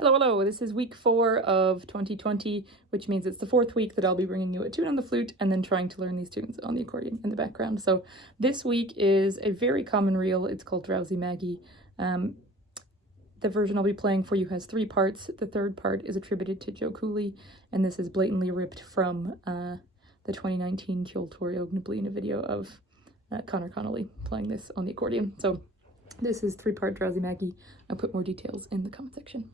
Hello, hello. This is week 4 of 2020, which means it's the 4th week that I'll be bringing you a tune on the flute and then trying to learn these tunes on the accordion in the background. So this week is a very common reel. It's called Drowsy Maggie. The version I'll be playing for you has 3 parts. The 3rd part is attributed to Joe Cooley, and this is blatantly ripped from the 2019 Curatorial Gnablina video of Connor Connolly playing this on the accordion. So this is 3-part Drowsy Maggie. I'll put more details in the comment section.